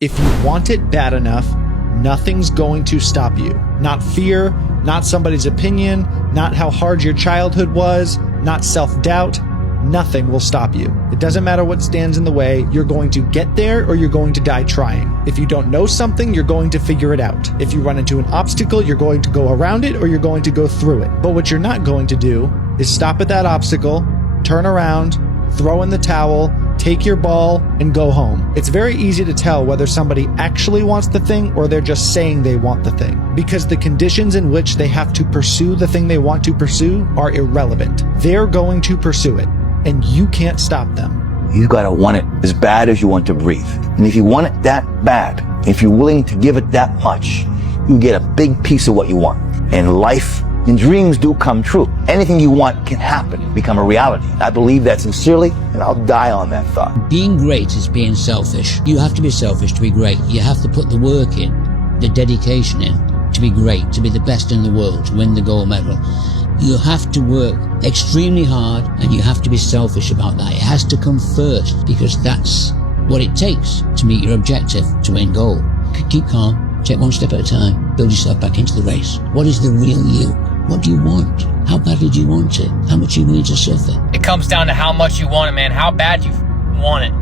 If you want it bad enough, nothing's going to stop you. Not fear, not somebody's opinion, not how hard your childhood was, not self-doubt. Nothing will stop you. It doesn't matter what stands in the way. You're going to get there or you're going to die trying. If you don't know something, you're going to figure it out. If you run into an obstacle, you're going to go around it or you're going to go through it. But what you're not going to do is stop at that obstacle, turn around, throw in the towel, take your ball, and go home. It's very easy to tell whether somebody actually wants the thing or they're just saying they want the thing, because the conditions in which they have to pursue the thing they want to pursue are irrelevant. They're going to pursue it, and you can't stop them. You gotta want it as bad as you want to breathe. And if you want it that bad, if you're willing to give it that much, you get a big piece of what you want. And life and dreams do come true. Anything you want can happen, become a reality. I believe that sincerely, and I'll die on that thought. Being great is being selfish. You have to be selfish to be great. You have to put the work in, the dedication in, to be great, to be the best in the world, to win the gold medal. You have to work extremely hard, and you have to be selfish about that. It has to come first, because that's what it takes to meet your objective, to win gold. Keep calm, take one step at a time, build yourself back into the race. What is the real you? What do you want? How badly do you want it? How much are you willing to suffer? It comes down to how much you want it, man. How bad you want it.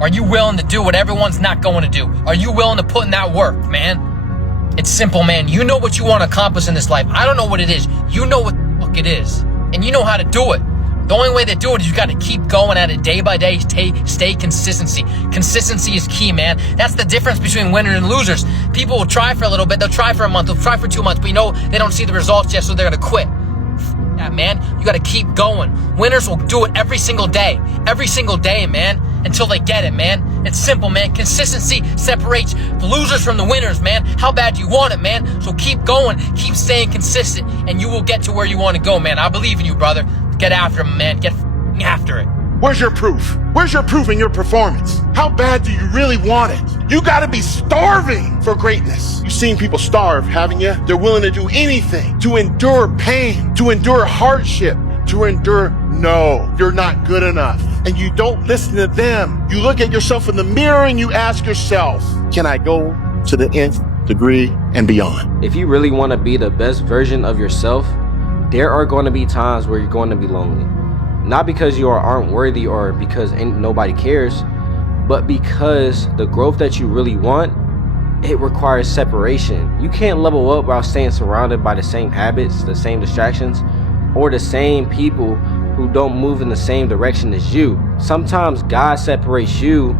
Are you willing to do what everyone's not going to do? Are you willing to put in that work, man? It's simple, man. You know what you want to accomplish in this life. I don't know what it is. You know what the fuck it is. And you know how to do it. The only way to do it is you got to keep going at it day by day. Stay consistency. Consistency is key, man. That's the difference between winners and losers. People will try for a little bit. They'll try for a month. They'll try for 2 months. But you know they don't see the results yet, so they're going to quit. That, man. You got to keep going. Winners will do it every single day. Every single day, man. Until they get it, man. It's simple, man. Consistency separates the losers from the winners, man. How bad do you want it, man? So keep going. Keep staying consistent, and you will get to where you want to go, man. I believe in you, brother. Get after him, man. Get after it. Where's your proof? Where's your proof in your performance? How bad do you really want it? You gotta be starving for greatness. You've seen people starve, haven't you? They're willing to do anything, to endure pain, to endure hardship, to endure, no, you're not good enough. And you don't listen to them. You look at yourself in the mirror and you ask yourself, can I go to the nth degree and beyond? If you really want to be the best version of yourself, there are going to be times where you're going to be lonely. Not because you aren't worthy or because nobody cares, but because the growth that you really want, it requires separation. You can't level up while staying surrounded by the same habits, the same distractions, or the same people who don't move in the same direction as you. Sometimes God separates you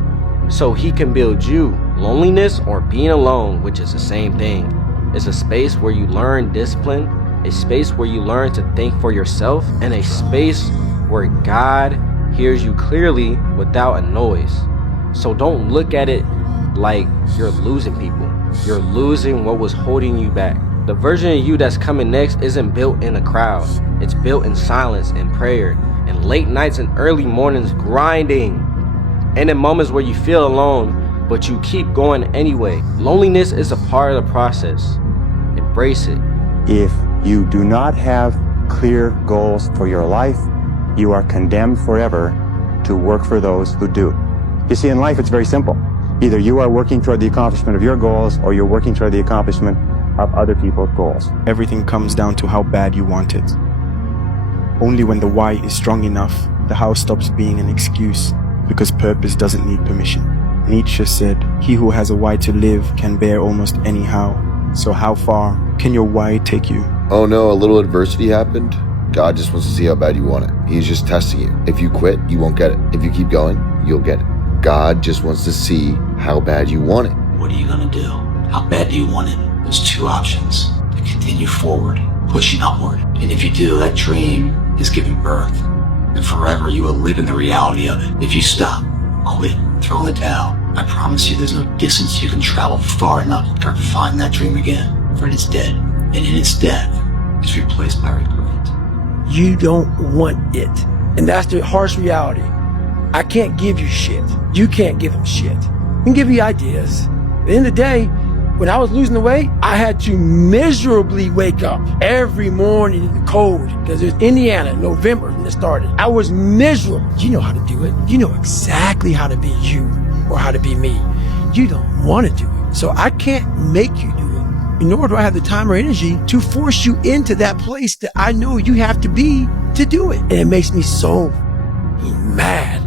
so he can build you. Loneliness or being alone, which is the same thing, is a space where you learn discipline, a space where you learn to think for yourself, and a space where God hears you clearly without a noise. So don't look at it like you're losing people. You're losing what was holding you back. The version of you that's coming next isn't built in a crowd. It's built in silence and prayer and late nights and early mornings grinding, and in moments where you feel alone, but you keep going anyway. Loneliness is a part of the process. Embrace it. If you do not have clear goals for your life, you are condemned forever to work for those who do. You see, in life, it's very simple. Either you are working toward the accomplishment of your goals, or you're working toward the accomplishment of other people's goals. Everything comes down to how bad you want it. Only when the why is strong enough, the how stops being an excuse, because purpose doesn't need permission. Nietzsche said, "He who has a why to live can bear almost any how." So how far can your why take you? Oh no, a little adversity happened. God just wants to see how bad you want it. He's just testing you. If you quit, you won't get it. If you keep going, you'll get it. God just wants to see how bad you want it. What are you gonna do? How bad do you want it? There's two options: to continue forward, pushing upward. And if you do, that dream is giving birth. And forever you will live in the reality of it. If you stop, quit, throw in the towel, I promise you there's no distance you can travel far enough to find that dream again. For it is dead. And in its death, it's replaced by regret. You don't want it. And that's the harsh reality. I can't give you shit. You can't give them shit. I can give you ideas. At the end of the day, when I was losing the weight, I had to miserably wake up every morning in the cold, because it's Indiana, November when it started. I was miserable. You know how to do it. You know exactly how to be you or how to be me. you don't want to do it. So I can't make you do it. Nor do I have the time or energy to force you into that place that I know you have to be to do it. And it makes me so mad.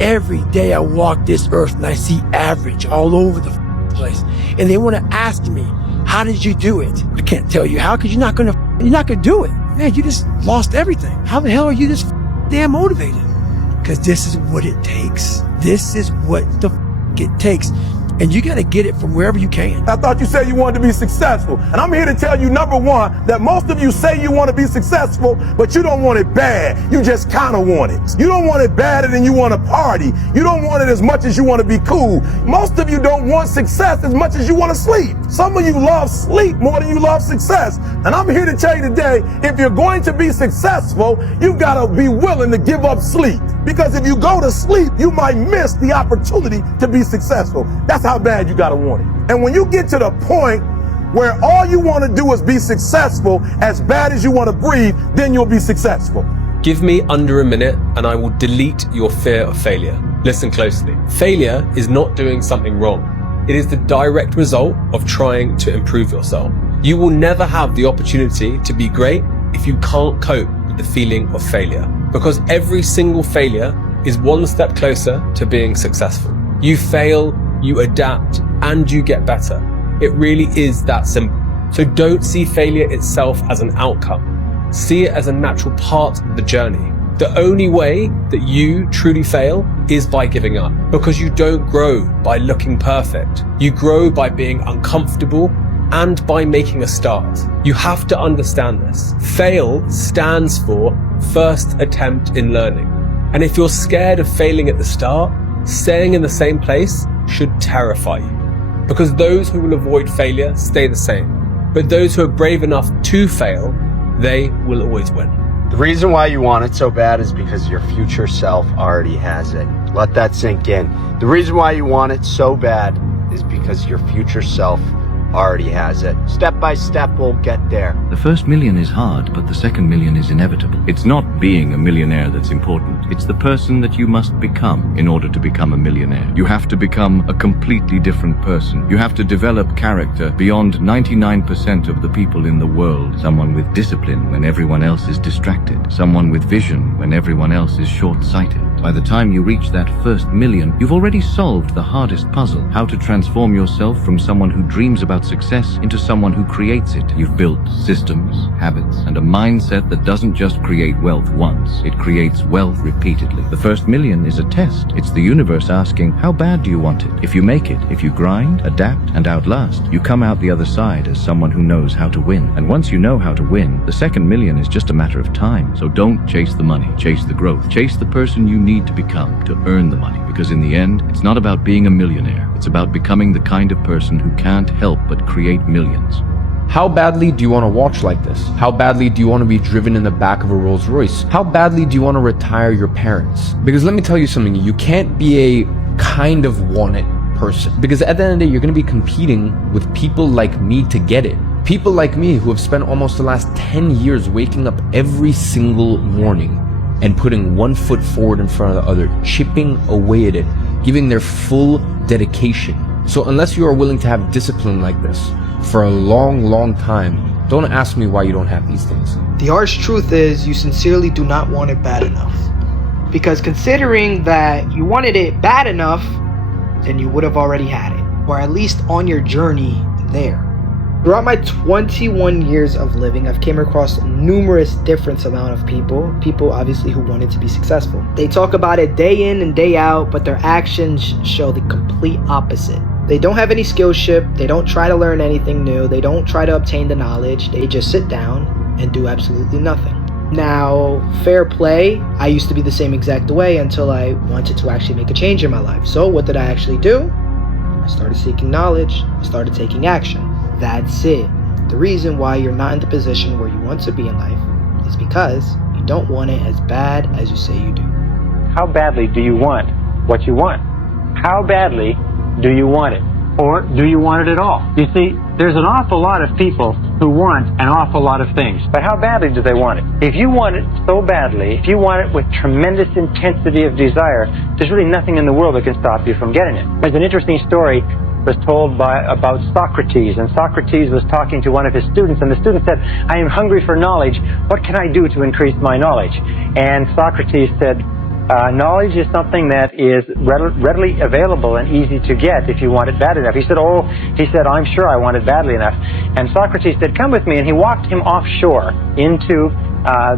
Every day I walk this earth and I see average all over the place. And they want to ask me, how did you do it? I can't tell you how, because you're not gonna do it. Man, you just lost everything. How the hell are you this damn motivated? Because this is what it takes. This is what the it takes. And you got to get it from wherever you can. I thought you said you wanted to be successful. And I'm here to tell you, number one, that most of you say you want to be successful, but you don't want it bad. You just kind of want it. You don't want it badder than you want to party. You don't want it as much as you want to be cool. Most of you don't want success as much as you want to sleep. Some of you love sleep more than you love success. And I'm here to tell you today, if you're going to be successful, you've got to be willing to give up sleep. Because if you go to sleep, you might miss the opportunity to be successful. That's how bad you gotta want it. And when you get to the point where all you want to do is be successful, as bad as you want to breathe, then you'll be successful. Give me under a minute and I will delete your fear of failure. Listen closely. Failure is not doing something wrong. It is the direct result of trying to improve yourself. You will never have the opportunity to be great if you can't cope with the feeling of failure, because every single failure is one step closer to being successful. You fail, you adapt, and you get better. It really is that simple. So don't see failure itself as an outcome. See it as a natural part of the journey. The only way that you truly fail is by giving up, because you don't grow by looking perfect. You grow by being uncomfortable and by making a start. You have to understand this. Fail stands for first attempt in learning. And if you're scared of failing at the start, staying in the same place should terrify you, because those who will avoid failure stay the same, but those who are brave enough to fail, they will always win. The reason why you want it so bad is because your future self already has it. Let that sink in. The reason why you want it so bad is because your future self already has it. Step by step, we'll get there. The first million is hard, but the second million is inevitable. It's not being a millionaire that's important. It's the person that you must become in order to become a millionaire. You have to become a completely different person. You have to develop character beyond 99% of the people in the world. Someone with discipline when everyone else is distracted. Someone with vision when everyone else is short-sighted. By the time you reach that first million, you've already solved the hardest puzzle: how to transform yourself from someone who dreams about success into someone who creates it. You've built systems, habits, and a mindset that doesn't just create wealth once, it creates wealth repeatedly. The first million is a test. It's the universe asking, how bad do you want it? If you make it, if you grind, adapt, and outlast, you come out the other side as someone who knows how to win. And once you know how to win, the second million is just a matter of time. So don't chase the money, chase the growth. Chase the person you need to become to earn the money, because in the end, it's not about being a millionaire. It's about becoming the kind of person who can't help but create millions. How badly do you want to watch like this? How badly do you want to be driven in the back of a Rolls Royce? How badly do you want to retire your parents? Because let me tell you something, you can't be a kind of want it person, because at the end of the day, you're going to be competing with people like me to get it. People like me who have spent almost the last 10 years waking up every single morning and putting one foot forward in front of the other, chipping away at it, giving their full dedication. So unless you are willing to have discipline like this for a long, long time, don't ask me why you don't have these things. The harsh truth is you sincerely do not want it bad enough. Because considering that you wanted it bad enough, then you would have already had it, or at least on your journey there. Throughout my 21 years of living, I've came across numerous different amount of people obviously who wanted to be successful. They talk about it day in and day out, but their actions show the complete opposite. They don't have any skillship, they don't try to learn anything new, they don't try to obtain the knowledge, they just sit down and do absolutely nothing. Now, fair play, I used to be the same exact way until I wanted to actually make a change in my life. So what did I actually do? I started seeking knowledge, I started taking action. That's it. The reason why you're not in the position where you want to be in life is because you don't want it as bad as you say you do. How badly do you want what you want? How badly do you want it? or do you want it at all? You see, there's an awful lot of people who want an awful lot of things, but how badly do they want it? If you want it so badly, if you want it with tremendous intensity of desire, there's really nothing in the world that can stop you from getting it. There's an interesting story was told about Socrates, and Socrates was talking to one of his students, and the student said, I am hungry for knowledge. What can I do to increase my knowledge? And Socrates said, knowledge is something that is readily available and easy to get if you want it bad enough. He said, I'm sure I want it badly enough. And Socrates said, come with me, and he walked him offshore into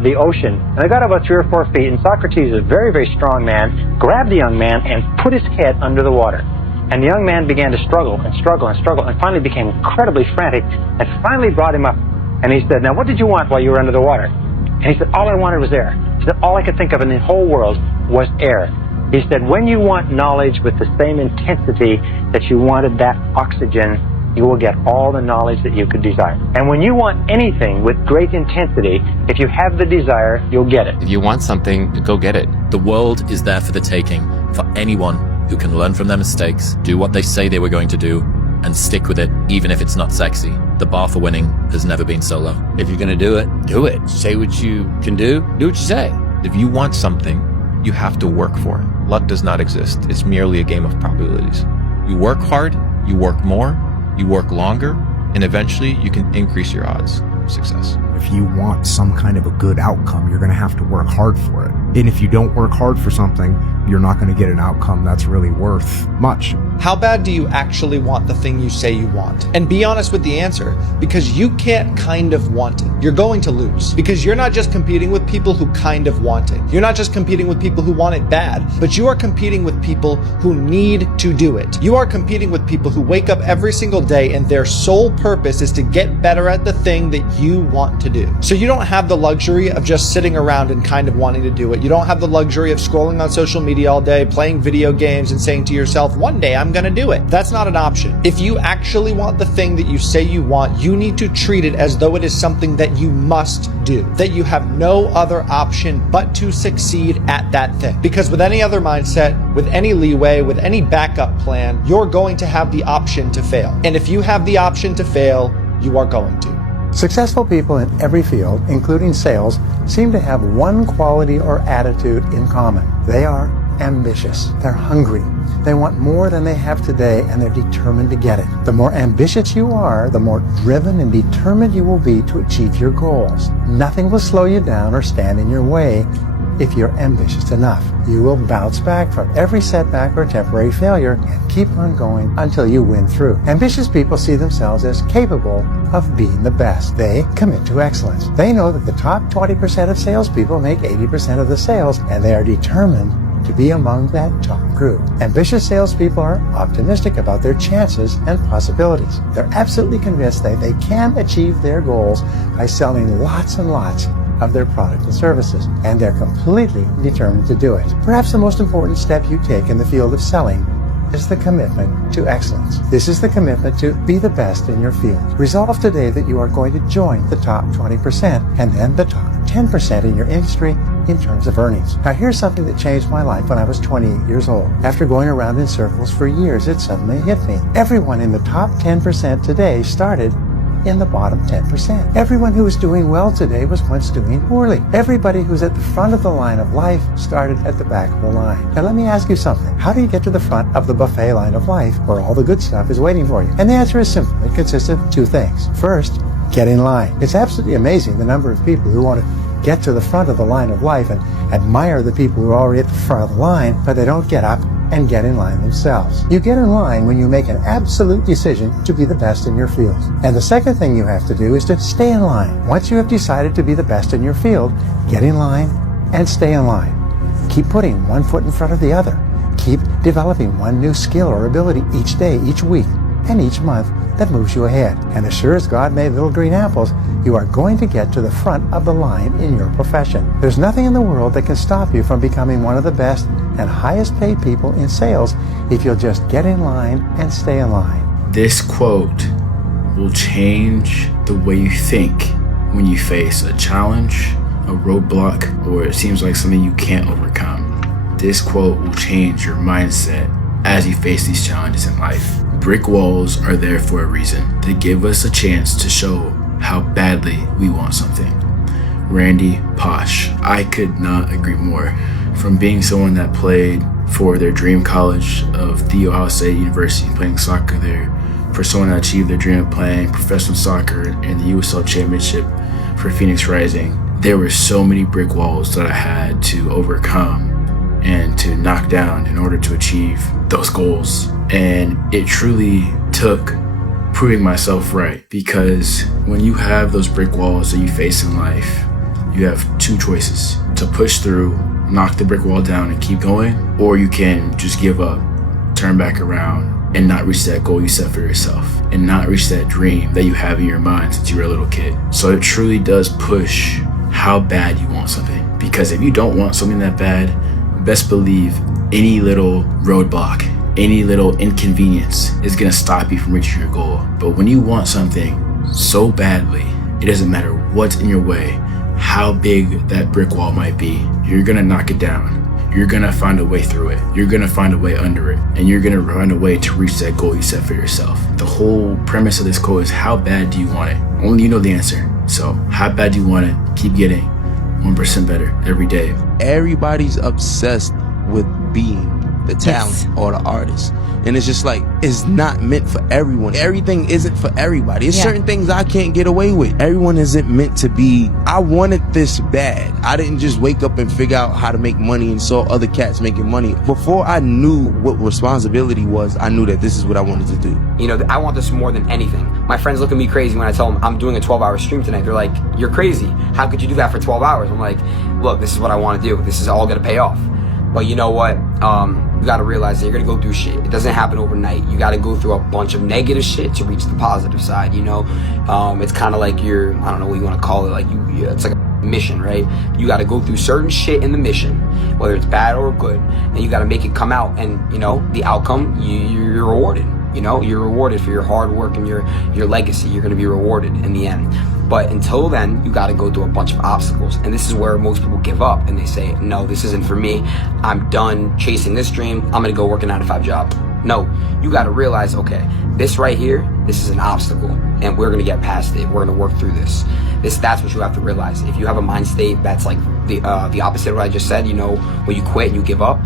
the ocean. And they got about 3 or 4 feet, and Socrates, a very, very strong man, grabbed the young man and put his head under the water. And the young man began to struggle and struggle and struggle, and finally became incredibly frantic, and finally brought him up. And he said, now what did you want while you were under the water? And he said, all I wanted was air. He said, all I could think of in the whole world was air. He said, when you want knowledge with the same intensity that you wanted that oxygen, you will get all the knowledge that you could desire. And when you want anything with great intensity, if you have the desire, you'll get it. If you want something, go get it. The world is there for the taking for anyone who can learn from their mistakes, do what they say they were going to do, and stick with it, even if it's not sexy. The bar for winning has never been so low. If you're going to do it, do it. Say what you can do what you say. If you want something, you have to work for it. Luck does not exist. It's merely a game of probabilities. You work hard, you work more, you work longer, and eventually you can increase your odds of success. If you want some kind of a good outcome, you're going to have to work hard for it. And if you don't work hard for something, you're not going to get an outcome that's really worth much. How bad do you actually want the thing you say you want? And be honest with the answer, because you can't kind of want it. You're going to lose, because you're not just competing with people who kind of want it. You're not just competing with people who want it bad, but you are competing with people who need to do it. You are competing with people who wake up every single day and their sole purpose is to get better at the thing that you want to do. So you don't have the luxury of just sitting around and kind of wanting to do it. You don't have the luxury of scrolling on social media all day, playing video games and saying to yourself, one day I'm going to do it. That's not an option. If you actually want the thing that you say you want, you need to treat it as though it is something that you must do, that you have no other option but to succeed at that thing. Because with any other mindset, with any leeway, with any backup plan, you're going to have the option to fail. And if you have the option to fail, you are going to. Successful people in every field, including sales, seem to have one quality or attitude in common. They are ambitious. They're hungry. They want more than they have today, and they're determined to get it. The more ambitious you are, the more driven and determined you will be to achieve your goals. Nothing will slow you down or stand in your way if you're ambitious enough. You will bounce back from every setback or temporary failure and keep on going until you win through. Ambitious people see themselves as capable of being the best. They commit to excellence. They know that the top 20% of salespeople make 80% of the sales, and they are determined to be among that top group. Ambitious salespeople are optimistic about their chances and possibilities. They're absolutely convinced that they can achieve their goals by selling lots and lots of their product and services, and they're completely determined to do it. Perhaps the most important step you take in the field of selling is the commitment to excellence. This is the commitment to be the best in your field. Resolve today that you are going to join the top 20% and then the top 10% in your industry in terms of earnings. Now here's something that changed my life when I was 28 years old. After going around in circles for years, it suddenly hit me. Everyone in the top 10% today started in the bottom 10%. Everyone who is doing well today was once doing poorly. Everybody who's at the front of the line of life started at the back of the line. Now let me ask you something. How do you get to the front of the buffet line of life where all the good stuff is waiting for you? And the answer is simple. It consists of two things. First, get in line. It's absolutely amazing the number of people who want to get to the front of the line of life and admire the people who are already at the front of the line, but they don't get up and get in line themselves. You get in line when you make an absolute decision to be the best in your field. And the second thing you have to do is to stay in line. Once you have decided to be the best in your field, get in line and stay in line. Keep putting one foot in front of the other. Keep developing one new skill or ability each day, each week, and each month that moves you ahead. And as sure as God made little green apples, you are going to get to the front of the line in your profession. There's nothing in the world that can stop you from becoming one of the best and highest paid people in sales if you'll just get in line and stay in line. This quote will change the way you think when you face a challenge, a roadblock, or it seems like something you can't overcome. This quote will change your mindset as you face these challenges in life. Brick walls are there for a reason. They give us a chance to show how badly we want something. Randy Posh. I could not agree more. From being someone that played for their dream college of The Ohio State University, playing soccer there, for someone that achieved their dream of playing professional soccer in the USL Championship for Phoenix Rising, there were so many brick walls that I had to overcome and to knock down in order to achieve those goals. And it truly took proving myself right, because when you have those brick walls that you face in life, you have two choices: to push through, knock the brick wall down and keep going, or you can just give up, turn back around, and not reach that goal you set for yourself, and not reach that dream that you have in your mind since you were a little kid. So it truly does push how bad you want something, because if you don't want something that bad, best believe any little roadblock, any little inconvenience is gonna stop you from reaching your goal. But when you want something so badly, it doesn't matter what's in your way, how big that brick wall might be, you're gonna knock it down. You're gonna find a way through it. You're gonna find a way under it. And you're gonna find a way to reach that goal you set for yourself. The whole premise of this quote is, how bad do you want it? Only you know the answer. So how bad do you want it? Keep getting 1% better every day. Everybody's obsessed with being the talent or the artist. And it's just like, it's not meant for everyone. Everything isn't for everybody. It's certain things I can't get away with. Everyone isn't meant to be, I wanted this bad. I didn't just wake up and figure out how to make money and saw other cats making money. Before I knew what responsibility was, I knew that this is what I wanted to do. You know, I want this more than anything. My friends look at me crazy when I tell them I'm doing a 12-hour stream tonight. They're like, you're crazy. How could you do that for 12 hours? I'm like, look, this is what I want to do. This is all going to pay off. But you know what? You got to realize that you're going to go through shit. It doesn't happen overnight. You got to go through a bunch of negative shit to reach the positive side, you know? It's kind of like your, I don't know what you want to call it, like it's like a mission, right? You got to go through certain shit in the mission, whether it's bad or good, and you got to make it come out. And, you know, the outcome, you're rewarded. You know, you're rewarded for your hard work and your legacy. You're going to be rewarded in the end. But until then, you got to go through a bunch of obstacles. And this is where most people give up and they say, no, this isn't for me. I'm done chasing this dream. I'm going to go work a 9-to-5 job. No, you got to realize, okay, this right here, this is an obstacle and we're going to get past it. We're going to work through this. That's what you have to realize. If you have a mind state that's like the opposite of what I just said, you know, when you quit and you give up,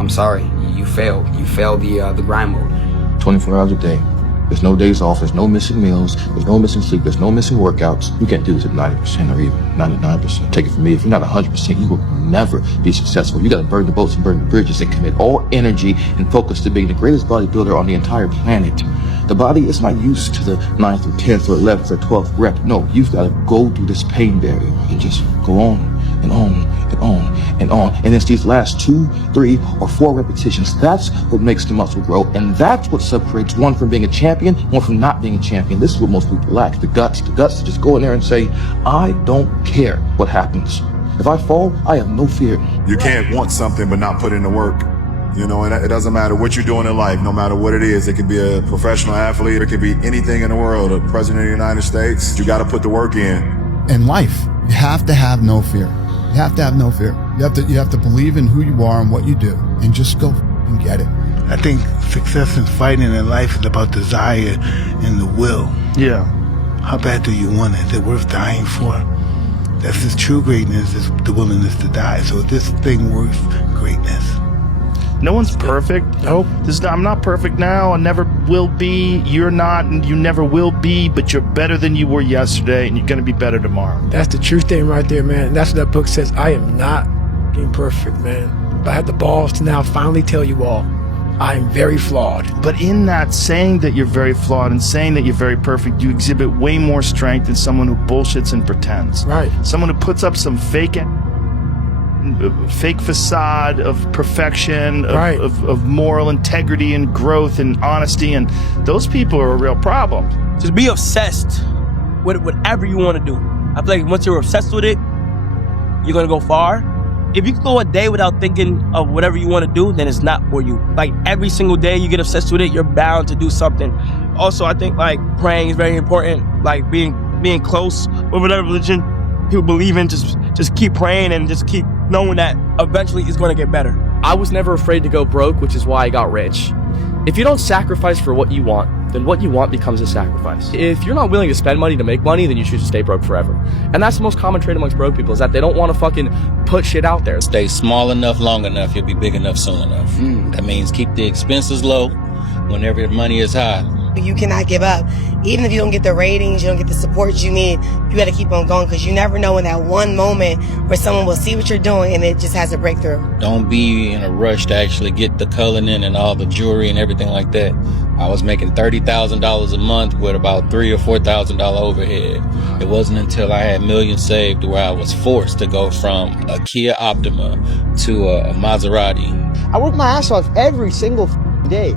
I'm sorry, you fail. You fail the grind mode. 24 hours a day. There's no days off. There's no missing meals. There's no missing sleep. There's no missing workouts. You can't do this at 90% or even 99%. Take it from me. If you're not 100%, you will never be successful. You got to burn the boats and burn the bridges and commit all energy and focus to being the greatest bodybuilder on the entire planet. The body is not used to the 9th or 10th or 11th or 12th rep. No, you've got to go through this pain barrier and just go on and on and on and on. And it's these last 2, 3, or 4 repetitions. That's what makes the muscle grow. And that's what separates one from being a champion, one from not being a champion. This is what most people lack, the guts to just go in there and say, I don't care what happens. If I fall, I have no fear. You can't want something but not put in the work. You know, and it doesn't matter what you're doing in life, no matter what it is. It could be a professional athlete, it could be anything in the world, a president of the United States. You got to put the work in. In life, you have to have no fear. You have to have no fear. You have to believe in who you are and what you do, and just go and get it. I think success in fighting in life is about desire and the will. Yeah. How bad do you want it? Is it worth dying for? That's his true greatness, is the willingness to die. So is this thing worth greatness? No one's perfect. Nope. I'm not perfect now. I never will be. You're not, and you never will be, but you're better than you were yesterday, and you're going to be better tomorrow. That's the true thing right there, man. And that's what that book says. I am not being perfect, man. But I have the balls to now finally tell you all, I am very flawed. But in that, saying that you're very flawed and saying that you're very perfect, you exhibit way more strength than someone who bullshits and pretends. Right. Someone who puts up some fake facade of perfection, of moral integrity and growth and honesty, and those people are a real problem. Just be obsessed with whatever you want to do. I feel like once you're obsessed with it, you're gonna go far. If you go a day without thinking of whatever you want to do, then it's not for you. Like every single day you get obsessed with it, you're bound to do something. Also, I think like praying is very important. Like being close with whatever religion people believe in, just keep praying and just keep knowing that eventually it's going to get better. I was never afraid to go broke, which is why I got rich. If you don't sacrifice for what you want, then what you want becomes a sacrifice. If you're not willing to spend money to make money, then you choose to stay broke forever. And that's the most common trait amongst broke people, is that they don't want to fucking put shit out there. Stay small enough, long enough, you'll be big enough soon enough. That means keep the expenses low whenever the money is high. You cannot give up. Even if you don't get the ratings, you don't get the support you need, you got to keep on going, because you never know in that one moment where someone will see what you're doing and it just has a breakthrough. Don't be in a rush to actually get the coloring and all the jewelry and everything like that. I was making $30,000 a month with about $3,000 or $4,000 overhead. It wasn't until I had millions saved where I was forced to go from a Kia Optima to a Maserati. I work my ass off every single day.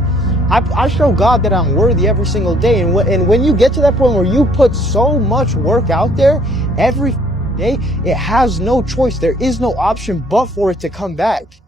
I show God that I'm worthy every single day. And when you get to that point where you put so much work out there every day, it has no choice. There is no option but for it to come back.